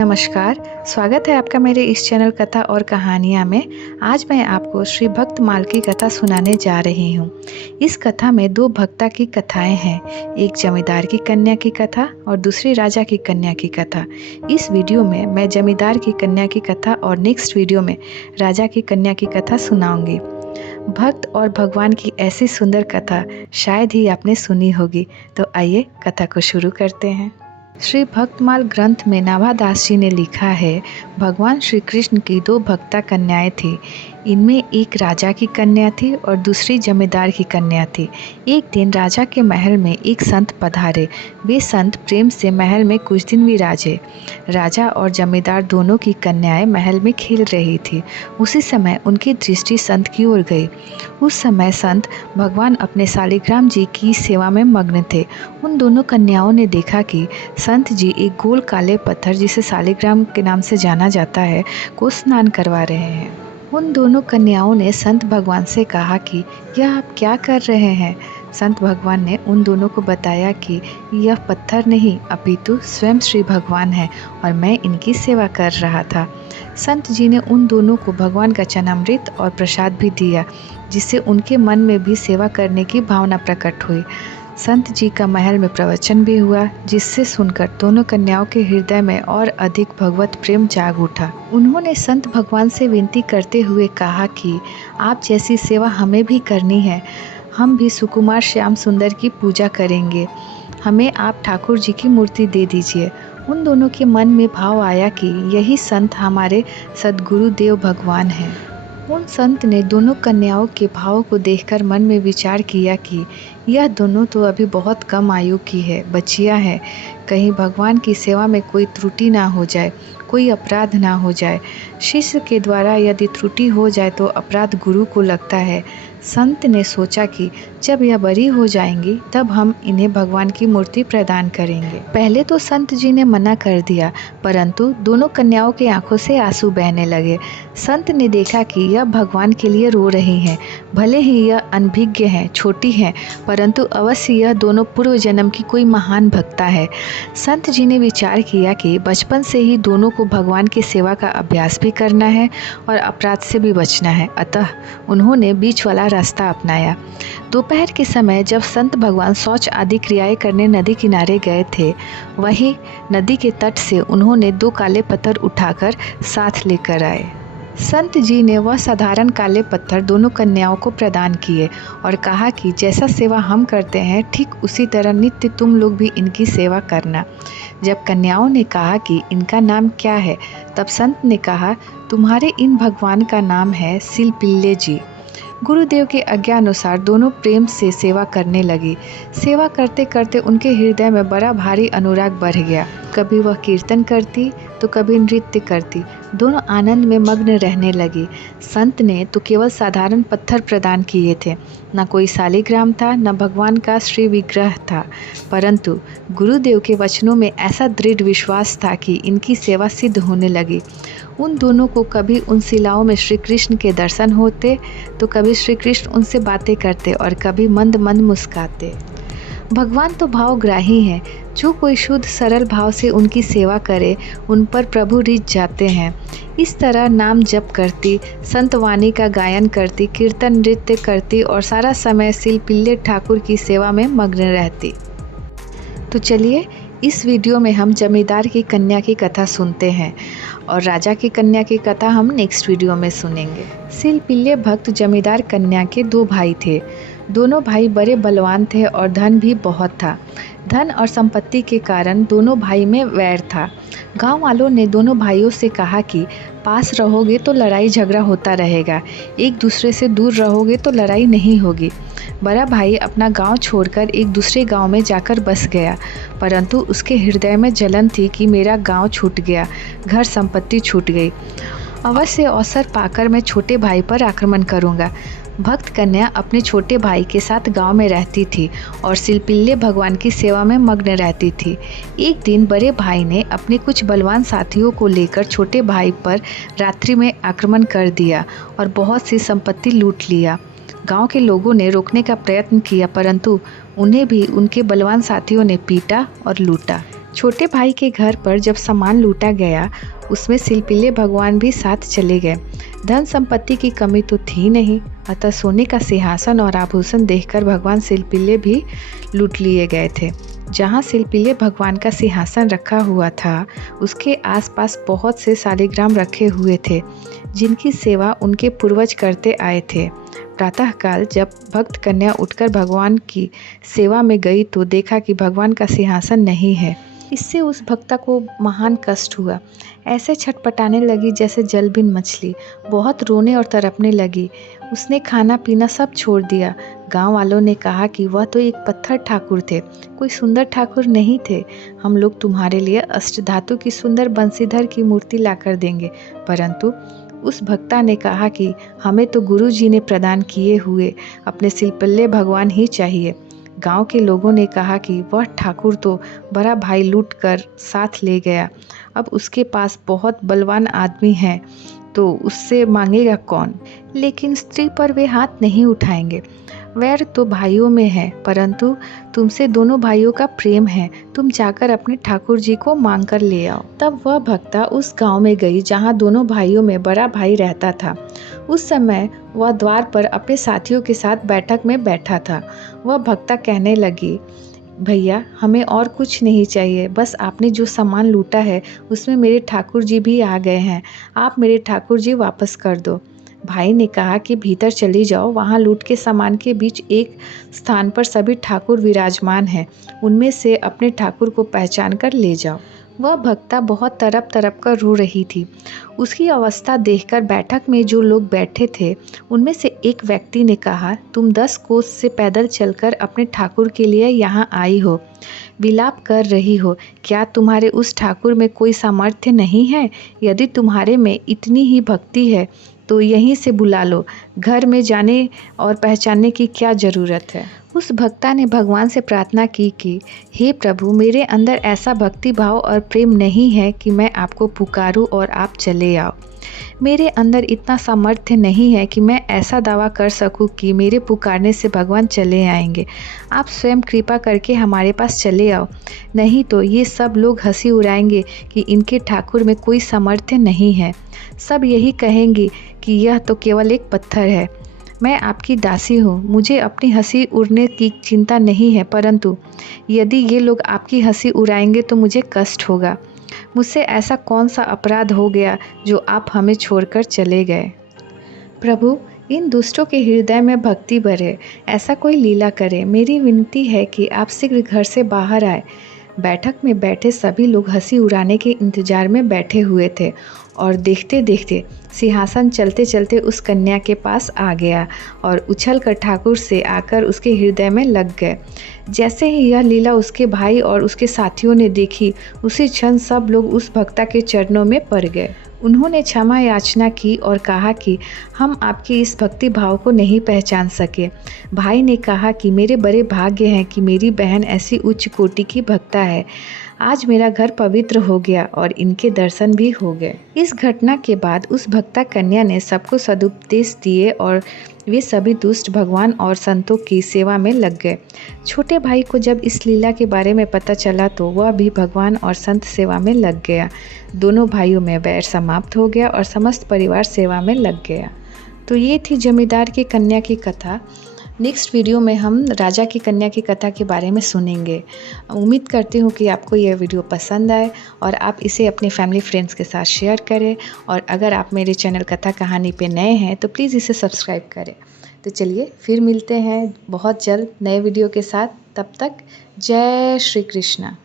नमस्कार, स्वागत है आपका मेरे इस चैनल कथा और कहानियाँ में। आज मैं आपको श्री भक्तमाल की कथा सुनाने जा रही हूँ। इस कथा में दो भक्ता की कथाएं हैं, एक जमींदार की कन्या की कथा और दूसरी राजा की कन्या की कथा। इस वीडियो में मैं जमींदार की कन्या की कथा और नेक्स्ट वीडियो में राजा की कन्या की कथा सुनाऊंगी। भक्त और भगवान की ऐसी सुंदर कथा शायद ही आपने सुनी होगी, तो आइए कथा को शुरू करते हैं। श्री भक्तमाल ग्रंथ में नाभादास जी ने लिखा है, भगवान श्री कृष्ण की दो भक्ता कन्याएं थी। इनमें एक राजा की कन्या थी और दूसरी जमींदार की कन्या थी। एक दिन राजा के महल में एक संत पधारे। वे संत प्रेम से महल में कुछ दिन विराजे। राजा और जमींदार दोनों की कन्याएं महल में खेल रही थी। उसी समय उनकी दृष्टि संत की ओर गई। उस समय संत भगवान अपने शालिग्राम जी की सेवा में मग्न थे। उन दोनों कन्याओं ने देखा कि संत जी एक गोल काले पत्थर, जिसे शालिग्राम के नाम से जाना जाता है, को स्नान करवा रहे हैं। उन दोनों कन्याओं ने संत भगवान से कहा कि यह आप क्या कर रहे हैं। संत भगवान ने उन दोनों को बताया कि यह पत्थर नहीं अपितु स्वयं श्री भगवान है और मैं इनकी सेवा कर रहा था। संत जी ने उन दोनों को भगवान का चरणामृत और प्रसाद भी दिया, जिससे उनके मन में भी सेवा करने की भावना प्रकट हुई। संत जी का महल में प्रवचन भी हुआ, जिससे सुनकर दोनों कन्याओं के हृदय में और अधिक भगवत प्रेम जाग उठा। उन्होंने संत भगवान से विनती करते हुए कहा कि आप जैसी सेवा हमें भी करनी है। हम भी सुकुमार श्याम सुंदर की पूजा करेंगे। हमें आप ठाकुर जी की मूर्ति दे दीजिए। उन दोनों के मन में भाव आया कि यही संत हमारे सद्गुरुदेव भगवान हैं। उन संत ने दोनों कन्याओं के भाव को देखकर मन में विचार किया कि यह दोनों तो अभी बहुत कम आयु की है, बच्चियां हैं। कहीं भगवान की सेवा में कोई त्रुटि ना हो जाए, कोई अपराध ना हो जाए। शिष्य के द्वारा यदि त्रुटि हो जाए तो अपराध गुरु को लगता है। संत ने सोचा कि जब यह बड़ी हो जाएंगी तब हम इन्हें भगवान की मूर्ति प्रदान करेंगे। पहले तो संत जी ने मना कर दिया, परंतु दोनों कन्याओं की आंखों से आंसू बहने लगे। संत ने देखा कि यह भगवान के लिए रो रही हैं। भले ही यह अनभिज्ञ हैं, छोटी हैं, परंतु अवश्य यह दोनों पूर्व जन्म की कोई महान भक्ता है। संत जी ने विचार किया कि बचपन से ही दोनों को भगवान की सेवा का अभ्यास भी करना है और अपराध से भी बचना है। अतः उन्होंने बीच वाला रास्ता अपनाया। दोपहर के समय जब संत भगवान शौच आदि क्रियाएं करने नदी किनारे गए थे, वहीं नदी के तट से उन्होंने दो काले पत्थर उठाकर साथ लेकर आए। संत जी ने वह साधारण काले पत्थर दोनों कन्याओं को प्रदान किए और कहा कि जैसा सेवा हम करते हैं, ठीक उसी तरह नित्य तुम लोग भी इनकी सेवा करना। जब कन्याओं ने कहा कि इनका नाम क्या है, तब संत ने कहा, तुम्हारे इन भगवान का नाम है सिलपिल्ले जी। गुरुदेव के आज्ञा अनुसार दोनों प्रेम से सेवा करने लगी। सेवा करते करते उनके हृदय में बड़ा भारी अनुराग बढ़ गया। कभी वह कीर्तन करती तो कभी नृत्य करती। दोनों आनंद में मग्न रहने लगी। संत ने तो केवल साधारण पत्थर प्रदान किए थे, न कोई शालिग्राम था, न भगवान का श्री विग्रह था, परंतु गुरुदेव के वचनों में ऐसा दृढ़ विश्वास था कि इनकी सेवा सिद्ध होने लगी। उन दोनों को कभी उन शिलाओं में श्री कृष्ण के दर्शन होते तो कभी श्री कृष्ण उनसे बातें करते और कभी मंद मंद मुस्काते। भगवान तो भावग्राही हैं। जो कोई शुद्ध सरल भाव से उनकी सेवा करे, उन पर प्रभु रिझ जाते हैं। इस तरह नाम जप करती, संत वाणी का गायन करती, कीर्तन नृत्य करती और सारा समय सिलपिल्ले ठाकुर की सेवा में मग्न रहती। तो चलिए, इस वीडियो में हम जमींदार की कन्या की कथा सुनते हैं और राजा की कन्या की कथा हम नेक्स्ट वीडियो में सुनेंगे। सिलपिल्ले भक्त जमींदार कन्या के दो भाई थे। दोनों भाई बड़े बलवान थे और धन भी बहुत था। धन और संपत्ति के कारण दोनों भाई में वैर था। गांव वालों ने दोनों भाइयों से कहा कि पास रहोगे तो लड़ाई झगड़ा होता रहेगा, एक दूसरे से दूर रहोगे तो लड़ाई नहीं होगी। बड़ा भाई अपना गांव छोड़कर एक दूसरे गांव में जाकर बस गया, परंतु उसके हृदय में जलन थी कि मेरा गांव छूट गया, घर संपत्ति छूट गई। अवश्य अवसर पाकर मैं छोटे भाई पर आक्रमण करूंगा। भक्त कन्या अपने छोटे भाई के साथ गांव में रहती थी और सिलपिल्ले भगवान की सेवा में मग्न रहती थी। एक दिन बड़े भाई ने अपने कुछ बलवान साथियों को लेकर छोटे भाई पर रात्रि में आक्रमण कर दिया और बहुत सी संपत्ति लूट लिया। गांव के लोगों ने रोकने का प्रयत्न किया, परंतु उन्हें भी उनके बलवान साथियों ने पीटा और लूटा। छोटे भाई के घर पर जब सामान लूटा गया, उसमें सिलपिल्ले भगवान भी साथ चले गए। धन संपत्ति की कमी तो थी नहीं, अतः सोने का सिंहासन और आभूषण देखकर भगवान सिलपिल्ले भी लूट लिए गए थे। जहाँ सिलपिल्ले भगवान का सिंहासन रखा हुआ था, उसके आसपास बहुत से शालिग्राम रखे हुए थे, जिनकी सेवा उनके पूर्वज करते आए थे। प्रातःकाल जब भक्त कन्या उठकर भगवान की सेवा में गई तो देखा कि भगवान का सिंहासन नहीं है। इससे उस भक्ता को महान कष्ट हुआ। ऐसे छटपटाने लगी जैसे जलबिन मछली, बहुत रोने और तड़पने लगी। उसने खाना पीना सब छोड़ दिया। गांव वालों ने कहा कि वह तो एक पत्थर ठाकुर थे, कोई सुंदर ठाकुर नहीं थे। हम लोग तुम्हारे लिए अष्टधातु की सुंदर बंसीधर की मूर्ति लाकर देंगे। परंतु उस भक्ता ने कहा कि हमें तो गुरु जी ने प्रदान किए हुए अपने सिलपिल्ले भगवान ही चाहिए। गांव के लोगों ने कहा कि वह ठाकुर तो बड़ा भाई लूट कर साथ ले गया, अब उसके पास बहुत बलवान आदमी है तो उससे मांगेगा कौन। लेकिन स्त्री पर वे हाथ नहीं उठाएंगे। वैर तो भाइयों में है, परंतु तुमसे दोनों भाइयों का प्रेम है, तुम जाकर अपने ठाकुर जी को मांग कर ले आओ। तब वह भक्ता उस गांव में गई जहां दोनों भाइयों में बड़ा भाई रहता था। उस समय वह द्वार पर अपने साथियों के साथ बैठक में बैठा था। वह भक्ता कहने लगी, भैया हमें और कुछ नहीं चाहिए, बस आपने जो सामान लूटा है उसमें मेरे ठाकुर जी भी आ गए हैं, आप मेरे ठाकुर जी वापस कर दो। भाई ने कहा कि भीतर चली जाओ, वहाँ लूट के सामान के बीच एक स्थान पर सभी ठाकुर विराजमान हैं, उनमें से अपने ठाकुर को पहचान कर ले जाओ। वह भक्ता बहुत तड़प कर रो रही थी। उसकी अवस्था देखकर बैठक में जो लोग बैठे थे उनमें से एक व्यक्ति ने कहा, तुम 10 कोस से पैदल चलकर अपने ठाकुर के लिए यहाँ आई हो, विलाप कर रही हो, क्या तुम्हारे उस ठाकुर में कोई सामर्थ्य नहीं है? यदि तुम्हारे में इतनी ही भक्ति है तो यहीं से बुला लो, घर में जाने और पहचानने की क्या ज़रूरत है। उस भक्ता ने भगवान से प्रार्थना की कि हे प्रभु, मेरे अंदर ऐसा भक्ति भाव और प्रेम नहीं है कि मैं आपको पुकारूं और आप चले आओ। मेरे अंदर इतना सामर्थ्य नहीं है कि मैं ऐसा दावा कर सकूं कि मेरे पुकारने से भगवान चले आएंगे। आप स्वयं कृपा करके हमारे पास चले आओ, नहीं तो ये सब लोग हंसी उड़ाएंगे कि इनके ठाकुर में कोई सामर्थ्य नहीं है। सब यही कहेंगे कि यह तो केवल एक पत्थर है। मैं आपकी दासी हूँ, मुझे अपनी हंसी उड़ने की चिंता नहीं है, परंतु यदि ये लोग आपकी हंसी उड़ाएंगे तो मुझे कष्ट होगा। मुझसे ऐसा कौन सा अपराध हो गया जो आप हमें छोड़कर चले गए? प्रभु, इन दुष्टों के हृदय में भक्ति भरे, ऐसा कोई लीला करे। मेरी विनती है कि आप शीघ्र घर से बाहर आए। बैठक में बैठे सभी लोग हंसी उड़ाने के इंतजार में बैठे हुए थे और देखते देखते सिंहासन चलते चलते उस कन्या के पास आ गया और उछलकर ठाकुर से आकर उसके हृदय में लग गए। जैसे ही यह लीला उसके भाई और उसके साथियों ने देखी, उसी क्षण सब लोग उस भक्ता के चरणों में पड़ गए। उन्होंने क्षमा याचना की और कहा कि हम आपकी इस भक्ति भाव को नहीं पहचान सके। भाई ने कहा कि मेरे बड़े भाग्य हैं कि मेरी बहन ऐसी उच्च कोटि की भक्ता है। आज मेरा घर पवित्र हो गया और इनके दर्शन भी हो गए। इस घटना के बाद उस भक्ता कन्या ने सबको सदुपदेश दिए और वे सभी दुष्ट भगवान और संतों की सेवा में लग गए। छोटे भाई को जब इस लीला के बारे में पता चला तो वह भी भगवान और संत सेवा में लग गया। दोनों भाइयों में वैर समाप्त हो गया और समस्त परिवार सेवा में लग गया। तो ये थी जमींदार की कन्या की कथा। नेक्स्ट वीडियो में हम राजा की कन्या की कथा के बारे में सुनेंगे। उम्मीद करती हूँ कि आपको यह वीडियो पसंद आए और आप इसे अपने फैमिली फ्रेंड्स के साथ शेयर करें। और अगर आप मेरे चैनल कथा कहानी पे नए हैं तो प्लीज़ इसे सब्सक्राइब करें। तो चलिए फिर मिलते हैं बहुत जल्द नए वीडियो के साथ। तब तक जय श्री कृष्णा।